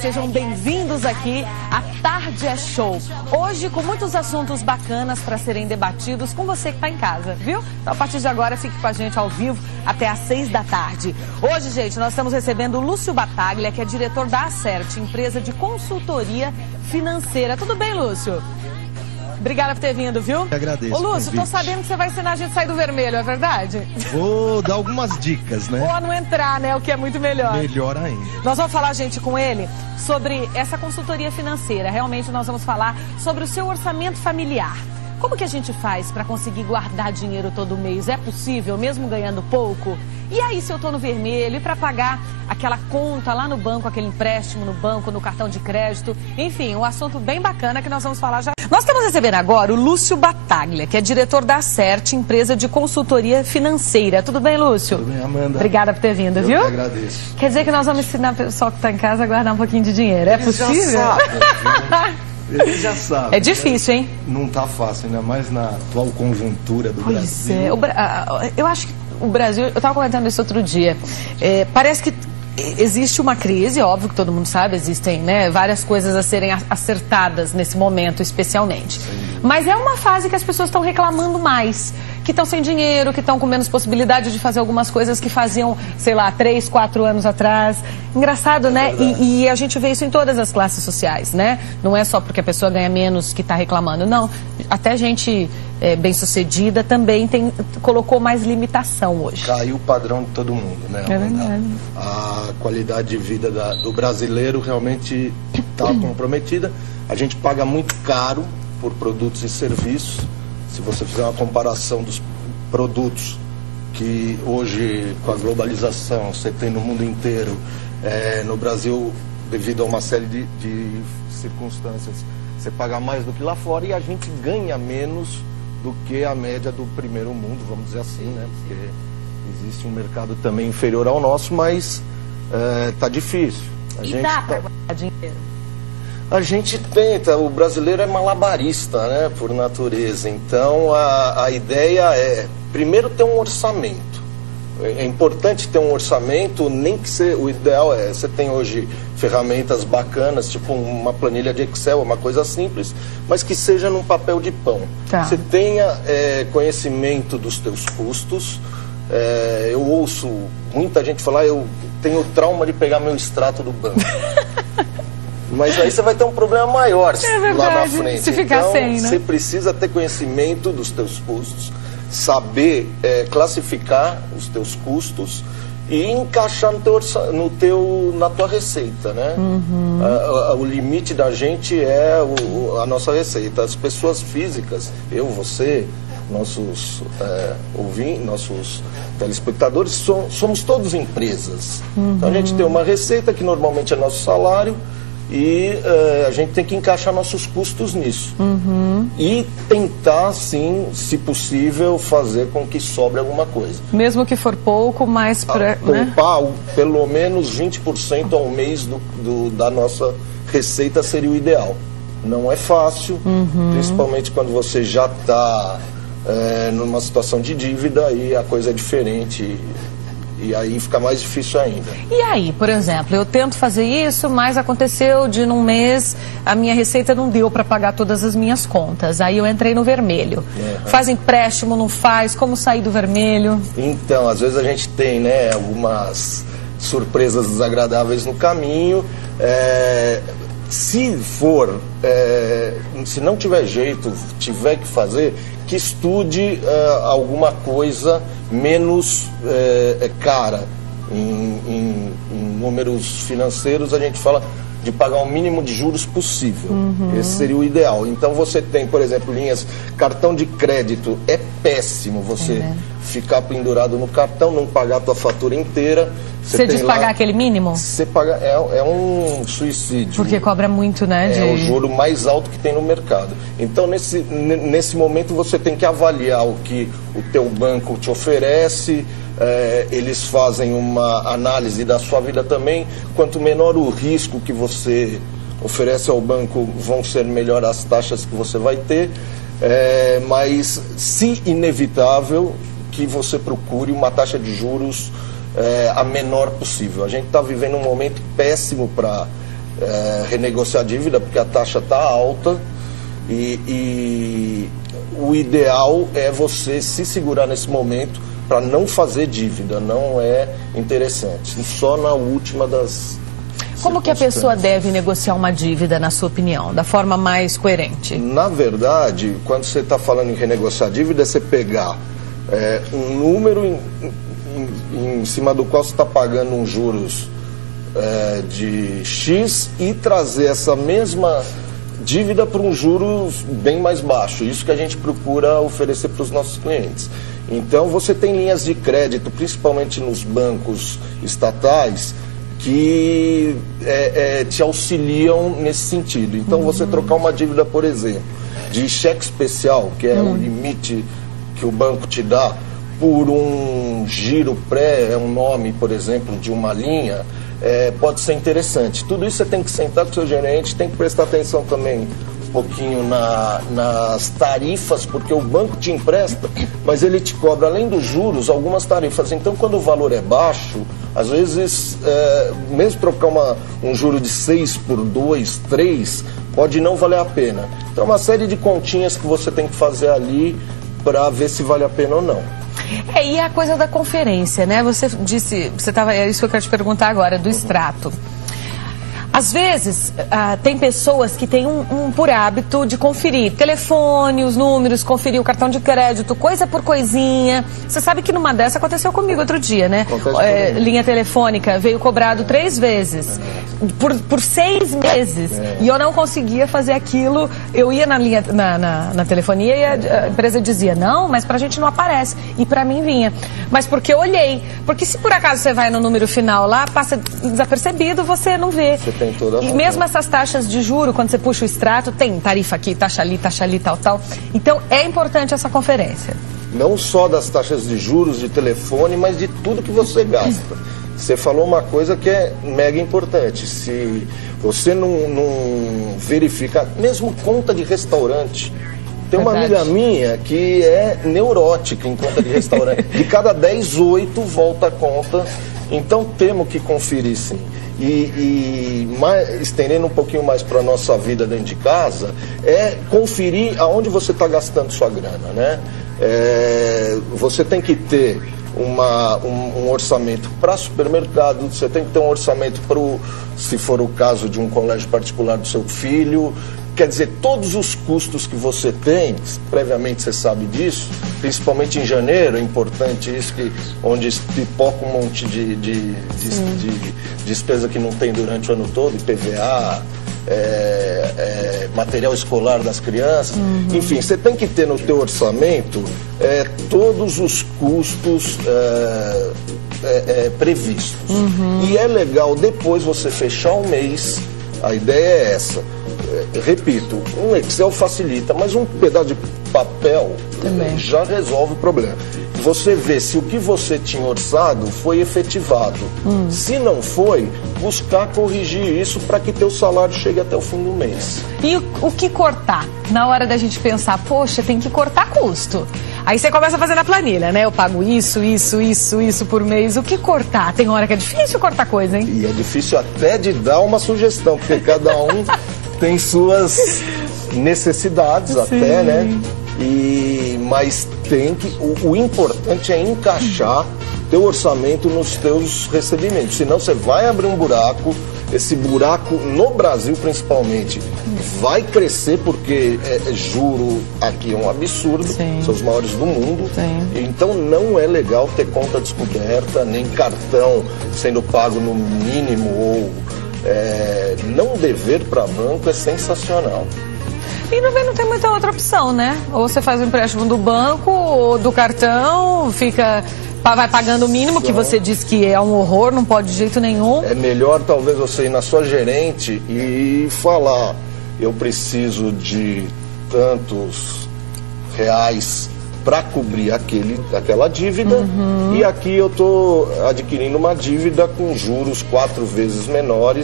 sejam bem-vindos aqui à Tarde é Show. Hoje com muitos assuntos bacanas para serem debatidos com você que está em casa, viu? Então a partir de agora fique com a gente ao vivo até às 6 da tarde. Hoje, gente, nós estamos recebendo o Lúcio Battaglia, que é diretor da Acert, empresa de consultoria financeira. Tudo bem, Lúcio? Obrigada por ter vindo, viu? Eu agradeço. Ô, Lúcio, tô sabendo que você vai ensinar a gente a sair do vermelho, é verdade? Vou dar algumas dicas, né? Ou a não entrar, né? O que é muito melhor. Melhor ainda. Nós vamos falar, gente, com ele sobre essa consultoria financeira. Realmente nós vamos falar sobre o seu orçamento familiar. Como que a gente faz para conseguir guardar dinheiro todo mês? É possível, mesmo ganhando pouco? E aí, se eu estou no vermelho, e para pagar aquela conta lá no banco, aquele empréstimo no banco, no cartão de crédito? Enfim, um assunto bem bacana que nós vamos falar já. Nós estamos recebendo agora o Lúcio Battaglia, que é diretor da Acert, empresa de consultoria financeira. Tudo bem, Lúcio? Tudo bem, Amanda. Obrigada por ter vindo, viu? Eu que agradeço. Quer dizer que nós vamos ensinar o pessoal que está em casa a guardar um pouquinho de dinheiro. É possível? Já sabem, eles já sabem. É difícil, hein? Não tá fácil, ainda mais na atual conjuntura do Pois Brasil. é. Eu acho que o Brasil, eu estava comentando isso outro dia, parece que existe uma crise, óbvio que todo mundo sabe, existem, né, várias coisas a serem acertadas nesse momento, especialmente. Mas é uma fase que as pessoas estão reclamando mais, que estão sem dinheiro, que estão com menos possibilidade de fazer algumas coisas que faziam, sei lá, 3, 4 anos atrás. Engraçado, né? E a gente vê isso em todas as classes sociais, né? Não é só porque a pessoa ganha menos que está reclamando, não. Até gente bem-sucedida também colocou mais limitação hoje. Caiu o padrão de todo mundo, né? É verdade. A qualidade de vida do brasileiro realmente está comprometida. A gente paga muito caro por produtos e serviços. Se você fizer uma comparação dos produtos que hoje, com a globalização, você tem no mundo inteiro, no Brasil, devido a uma série de circunstâncias, você paga mais do que lá fora e a gente ganha menos do que a média do primeiro mundo, vamos dizer assim, né? Porque existe um mercado também inferior ao nosso, mas tá difícil. Dá para guardar dinheiro? A gente tenta, o brasileiro é malabarista, né, por natureza. Então, a ideia é, primeiro, ter um orçamento. É importante ter um orçamento, nem que o ideal você tem hoje ferramentas bacanas, tipo uma planilha de Excel, uma coisa simples, mas que seja num papel de pão. Tá. Você tenha conhecimento dos teus custos. Eu ouço muita gente falar, eu tenho trauma de pegar meu extrato do banco. Mas aí você vai ter um problema maior lá na frente. Se ficar então, sem, né? Você precisa ter conhecimento dos teus custos, saber classificar os teus custos e encaixar na tua receita, né? O limite da gente é a nossa receita. As pessoas físicas, eu, você, nossos nossos telespectadores, somos todos empresas. Então a gente tem uma receita que normalmente é nosso salário, e a gente tem que encaixar nossos custos nisso. E tentar, sim, se possível, fazer com que sobre alguma coisa. Mesmo que for pouco, mais para... Poupar pelo menos 20% ao mês da nossa receita seria o ideal. Não é fácil, principalmente quando você já está numa situação de dívida e a coisa é diferente. E aí fica mais difícil ainda. E aí, por exemplo, eu tento fazer isso, mas aconteceu de num mês a minha receita não deu para pagar todas as minhas contas. Aí eu entrei no vermelho. Faz empréstimo, não faz? Como sair do vermelho? Então, às vezes a gente tem, né, algumas surpresas desagradáveis no caminho. Se não tiver jeito, tiver que fazer, que estude alguma coisa menos cara. Em números financeiros, a gente fala de pagar o mínimo de juros possível. Esse seria o ideal. Então você tem, por exemplo, cartão de crédito. É péssimo você ficar pendurado no cartão, não pagar a tua fatura inteira. Você diz pagar aquele mínimo? Você paga, é um suicídio. Porque cobra muito, né? É o juro mais alto que tem no mercado. Então, nesse momento, você tem que avaliar o que o teu banco te oferece. Eles fazem uma análise da sua vida também. Quanto menor o risco que você oferece ao banco, vão ser melhor as taxas que você vai ter. Mas, se inevitável, que você procure uma taxa de juros a menor possível. A gente está vivendo um momento péssimo para renegociar a dívida porque a taxa está alta e o ideal é você se segurar nesse momento para não fazer dívida, não é interessante. Só na última das... Como que a pessoa deve negociar uma dívida, na sua opinião, da forma mais coerente? Na verdade, quando você está falando em renegociar a dívida, é você pegar um número em cima do qual você está pagando uns juros de X e trazer essa mesma dívida para um juros bem mais baixo. Isso que a gente procura oferecer para os nossos clientes. Então, você tem linhas de crédito, principalmente nos bancos estatais, que te auxiliam nesse sentido. Então, você trocar uma dívida, por exemplo, de cheque especial, que é o limite que o banco te dá, por um giro pré, é um nome, por exemplo, de uma linha, pode ser interessante. Tudo isso você tem que sentar com o seu gerente, tem que prestar atenção também um pouquinho nas tarifas, porque o banco te empresta, mas ele te cobra, além dos juros, algumas tarifas. Então, quando o valor é baixo, às vezes, mesmo trocar um juro de 6 por 2, 3, pode não valer a pena. Então, uma série de continhas que você tem que fazer ali para ver se vale a pena ou não. E a coisa da conferência, né? Você disse, é isso que eu quero te perguntar agora, do extrato. Às vezes, tem pessoas que têm por hábito de conferir telefone, os números, conferir o cartão de crédito, coisa por coisinha. Você sabe que numa dessa aconteceu comigo outro dia, né? Linha telefônica veio cobrado 3 vezes, por 6 meses. E eu não conseguia fazer aquilo. Eu ia na telefonia e a empresa dizia, não, mas pra gente não aparece. E pra mim vinha. Mas porque eu olhei. Porque se por acaso você vai no número final lá, passa desapercebido, você não vê. E mesmo essas taxas de juro, quando você puxa o extrato, tem tarifa aqui, taxa ali, tal. Então, é importante essa conferência. Não só das taxas de juros, de telefone, mas de tudo que você gasta. Você falou uma coisa que é mega importante. Se você não verifica, mesmo conta de restaurante. Tem uma amiga minha que é neurótica em conta de restaurante. De cada 10, 8 volta a conta. Então, temos que conferir, sim. Estendendo um pouquinho mais para a nossa vida dentro de casa, conferir aonde você está gastando sua grana, né? Você tem que ter um orçamento para supermercado, você tem que ter um orçamento se for o caso de um colégio particular do seu filho. Quer dizer, todos os custos que você tem, previamente você sabe disso, principalmente em janeiro, é importante isso, onde pipoca um monte de despesa que não tem durante o ano todo, IPVA, material escolar das crianças. Enfim, você tem que ter no teu orçamento todos os custos previstos. E é legal depois você fechar um mês, a ideia é essa. Repito, um Excel facilita, mas um pedaço de papel já resolve o problema. Você vê se o que você tinha orçado foi efetivado. Se não foi, buscar corrigir isso para que teu salário chegue até o fim do mês. E o que cortar? Na hora da gente pensar, poxa, tem que cortar custo. Aí você começa a fazer na planilha, né? Eu pago isso por mês. O que cortar? Tem hora que é difícil cortar coisa, hein? E é difícil até de dar uma sugestão, porque cada um tem suas necessidades até, né? Mas tem que... O importante é encaixar teu orçamento nos teus recebimentos. Senão você vai abrir um buraco. Esse buraco, no Brasil principalmente, vai crescer porque juro aqui é um absurdo. São os maiores do mundo. Então não é legal ter conta descoberta, nem cartão sendo pago no mínimo ou... não dever para banco é sensacional. E não tem muita outra opção, né? Ou você faz o empréstimo do banco ou do cartão, vai pagando o mínimo, que você diz que é um horror, não pode de jeito nenhum. É melhor talvez você ir na sua gerente e falar, eu preciso de tantos reais para cobrir aquela dívida, e aqui eu estou adquirindo uma dívida com juros 4 vezes menor.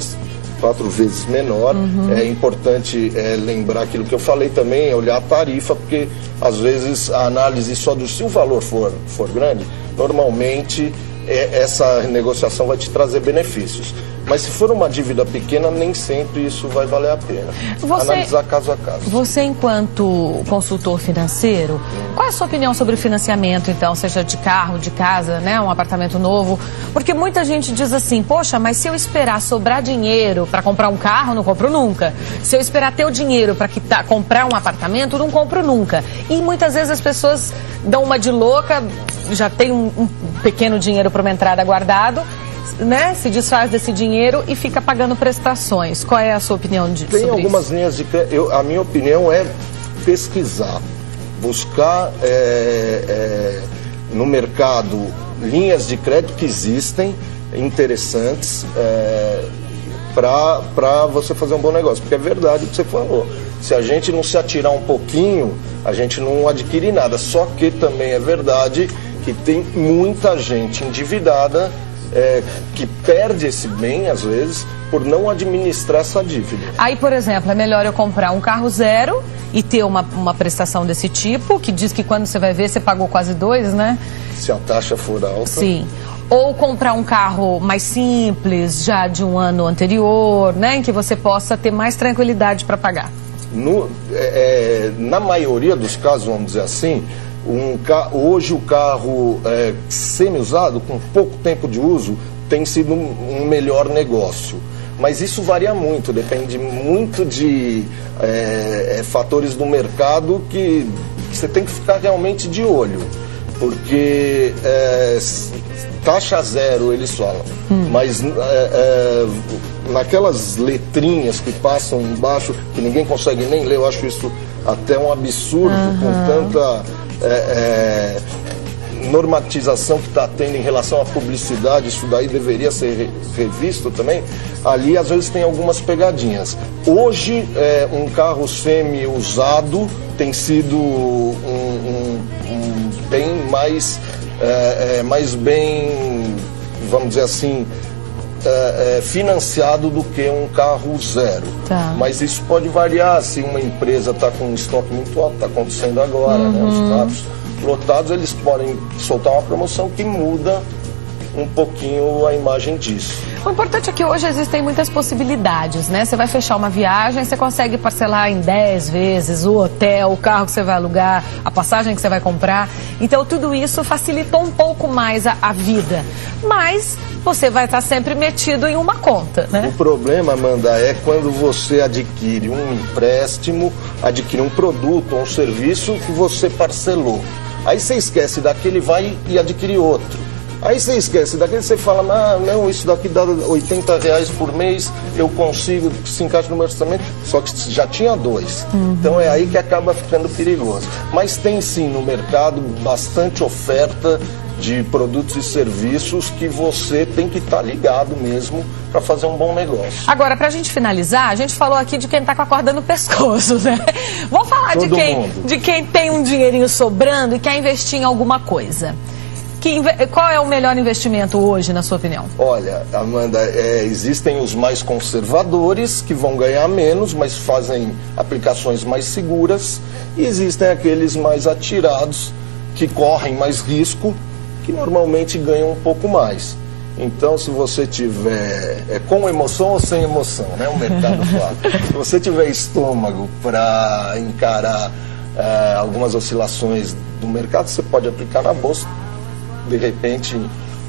É importante lembrar aquilo que eu falei também, olhar a tarifa, porque às vezes a análise só se o valor for grande, normalmente essa negociação vai te trazer benefícios. Mas se for uma dívida pequena, nem sempre isso vai valer a pena. Analisar caso a caso. Você, enquanto consultor financeiro, qual é a sua opinião sobre o financiamento, então, seja de carro, de casa, né, um apartamento novo? Porque muita gente diz assim, poxa, mas se eu esperar sobrar dinheiro para comprar um carro, não compro nunca. Se eu esperar ter o dinheiro para comprar um apartamento, não compro nunca. E muitas vezes as pessoas dão uma de louca, já tem um pequeno dinheiro para uma entrada guardado, né, se desfaz desse dinheiro e fica pagando prestações. Qual é a sua opinião sobre isso? Tem algumas linhas de crédito. A minha opinião é pesquisar, buscar no mercado linhas de crédito que existem, interessantes, para você fazer um bom negócio. Porque é verdade o que você falou. Se a gente não se atirar um pouquinho, a gente não adquire nada. Só que também é verdade que tem muita gente endividada que perde esse bem, às vezes, por não administrar essa dívida. Aí, por exemplo, é melhor eu comprar um carro zero e ter uma prestação desse tipo, que diz que quando você vai ver, você pagou quase 2, né? Se a taxa for alta. Sim. Ou comprar um carro mais simples, já de um ano anterior, né? Em que você possa ter mais tranquilidade para pagar. Na maioria dos casos, vamos dizer assim, hoje o carro semi-usado, com pouco tempo de uso, tem sido um melhor negócio. Mas isso varia muito, depende muito de fatores do mercado que você tem que ficar realmente de olho. Porque taxa zero, eles falam, mas naquelas letrinhas que passam embaixo, que ninguém consegue nem ler, eu acho isso até um absurdo, com tanta normatização que está tendo em relação à publicidade, isso daí deveria ser revisto também. Ali, às vezes, tem algumas pegadinhas. Hoje, um carro semi-usado tem sido bem mais bem, vamos dizer assim, financiado do que um carro zero. Tá. Mas isso pode variar se uma empresa está com um estoque muito alto, está acontecendo agora, né? Os carros lotados, eles podem soltar uma promoção que muda um pouquinho a imagem disso. O importante é que hoje existem muitas possibilidades, né? Você vai fechar uma viagem, você consegue parcelar em 10 vezes o hotel, o carro que você vai alugar, a passagem que você vai comprar. Então, tudo isso facilitou um pouco mais a vida. Mas você vai estar sempre metido em uma conta, né? O problema, Amanda, é quando você adquire um empréstimo, adquire um produto ou um serviço que você parcelou. Aí você esquece daquele, vai e adquire outro. Aí você esquece daquele, você fala, não, isso daqui dá R$80 por mês, eu consigo, se encaixa no meu orçamento, só que já tinha 2. Então é aí que acaba ficando perigoso. Mas tem sim no mercado bastante oferta de produtos e serviços que você tem que estar ligado mesmo para fazer um bom negócio. Agora, para a gente finalizar, a gente falou aqui de quem está com a corda no pescoço, né? Vamos falar de quem tem um dinheirinho sobrando e quer investir em alguma coisa. Qual é o melhor investimento hoje, na sua opinião? Olha, Amanda, existem os mais conservadores, que vão ganhar menos, mas fazem aplicações mais seguras. E existem aqueles mais atirados, que correm mais risco, que normalmente ganham um pouco mais. Então, se você tiver com emoção ou sem emoção, né? O mercado fala. Se você tiver estômago para encarar algumas oscilações do mercado, você pode aplicar na bolsa. De repente,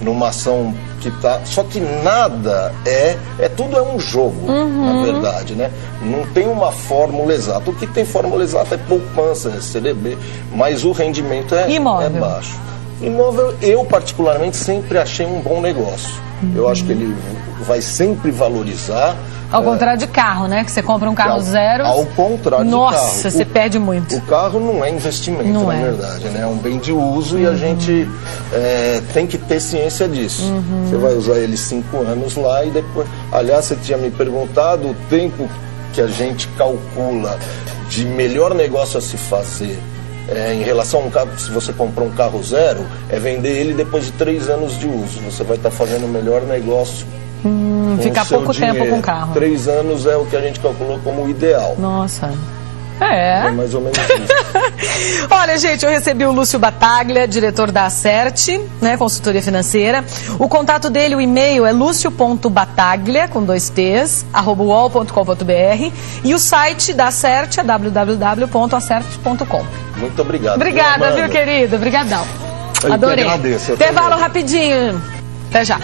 numa ação que está... Só que nada tudo é um jogo, na verdade, né? Não tem uma fórmula exata. O que tem fórmula exata é poupança, é CDB, mas o rendimento é baixo. Imóvel, eu particularmente sempre achei um bom negócio. Eu acho que ele vai sempre valorizar. Ao contrário de carro, né? Que você compra um carro zero. Ao contrário de carro. Nossa, você perde muito. O carro não é investimento, na verdade, né? É um bem de uso e a gente tem que ter ciência disso. Você vai usar ele 5 anos lá e depois... Aliás, você tinha me perguntado o tempo que a gente calcula de melhor negócio a se fazer em relação a um carro. Se você comprou um carro zero, é vender ele depois de 3 anos de uso. Você vai estar fazendo o melhor negócio. Ficar pouco tempo com o carro. 3 anos é o que a gente calculou como ideal. Nossa. É. É mais ou menos isso. Olha, gente, eu recebi o Lúcio Battaglia, diretor da Acerte, né, consultoria financeira. O contato dele, o e-mail é lucio.battaglia, com 2 T's, @uol.com.br, e o site da Acerte é www.acerte.com. Muito obrigado. Obrigada, viu, querido? Obrigadão. Eu Adorei. que agradeço. Intervalo rapidinho. Até já.